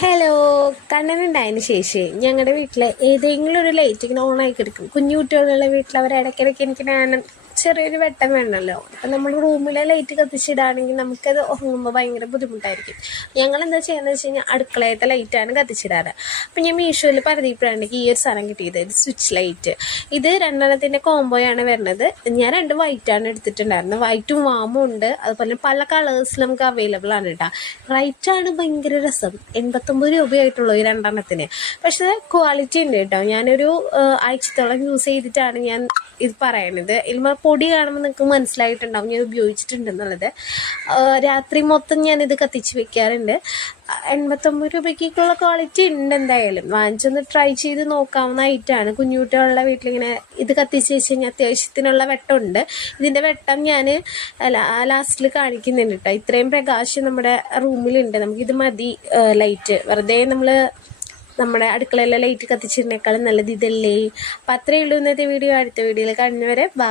Hello, കണ്ണനുണ്ടായതിന് ശേഷം ഞങ്ങളുടെ വീട്ടിലെ ഏതെങ്കിലും ഒരു ലൈറ്റ് ഇങ്ങനെ ഓണായി കിടക്കും. കുഞ്ഞു കുട്ടികളുള്ള വീട്ടിൽ അവർ ഇടയ്ക്കിടയ്ക്ക് എനിക്ക് ചെറിയൊരു വെട്ടം വേണമല്ലോ. അപ്പം നമ്മൾ റൂമിലെ ലൈറ്റ് കത്തിച്ചിടുകയാണെങ്കിൽ നമുക്കത് ഉറങ്ങുമ്പോൾ ഭയങ്കര ബുദ്ധിമുട്ടായിരിക്കും. ഞങ്ങൾ എന്താ ചെയ്യുന്നത് വെച്ച് കഴിഞ്ഞാൽ അടുക്കളയത്തെ ലൈറ്റാണ് കത്തിച്ചിടാറ്. അപ്പം ഞാൻ മീഷോയിൽ പരതിയപ്പോഴാണെങ്കിൽ ഈ ഒരു സാധനം കിട്ടിയത്, ഇത് സ്വിച്ച് ലൈറ്റ്. ഇത് രണ്ടെണ്ണത്തിൻ്റെ കോംബോയാണ് വരുന്നത്. ഞാൻ 2 വൈറ്റാണ് എടുത്തിട്ടുണ്ടായിരുന്നത്. വൈറ്റും വാമും ഉണ്ട്, അതുപോലെ പല കളേഴ്സിൽ നമുക്ക് അവൈലബിൾ ആണ് കേട്ടോ. റൈറ്റാണ് ഭയങ്കര രസം. 89 രൂപയായിട്ടുള്ളൂ ഈ രണ്ടെണ്ണത്തിന്. പക്ഷേ ക്വാളിറ്റി ഉണ്ട് കേട്ടോ. ഞാനൊരു ആഴ്ചത്തോളം യൂസ് ചെയ്തിട്ടാണ് ഞാൻ ഇത് പറയണത്. ഇതിൽ പൊടി കാണുമ്പോൾ നിങ്ങൾക്ക് മനസ്സിലായിട്ടുണ്ടാവും ഞാൻ ഉപയോഗിച്ചിട്ടുണ്ടെന്നുള്ളത്. രാത്രി മൊത്തം ഞാനിത് കത്തിച്ച് വെക്കാറുണ്ട്. 89 രൂപയ്ക്കുള്ള ക്വാളിറ്റി ഉണ്ട്. എന്തായാലും വാങ്ങിച്ചൊന്ന് ട്രൈ ചെയ്ത് നോക്കാവുന്ന ഐറ്റമാണ്. കുഞ്ഞുകുട്ടികളുടെ വീട്ടിലിങ്ങനെ ഇത് കത്തിച്ച് വെച്ച് കഴിഞ്ഞാൽ അത്യാവശ്യത്തിനുള്ള വെട്ടമുണ്ട്. ഇതിൻ്റെ വെട്ടം ഞാൻ ലാസ്റ്റിൽ കാണിക്കുന്നുണ്ട് കേട്ടോ. ഇത്രയും പ്രകാശം നമ്മുടെ റൂമിലുണ്ട്. നമുക്കിത് മതി ലൈറ്റ്. വെറുതെ നമ്മുടെ അടുക്കളയിലെ ലൈറ്റ് കത്തിച്ചിരുന്നേക്കാളും നല്ലത് ഇതല്ലേ. അപ്പം അത്രയേ ഉള്ളൂ ഇന്നത്തെ വീഡിയോ. അടുത്ത വീഡിയോയിൽ കാണുന്നവരെ ബൈ.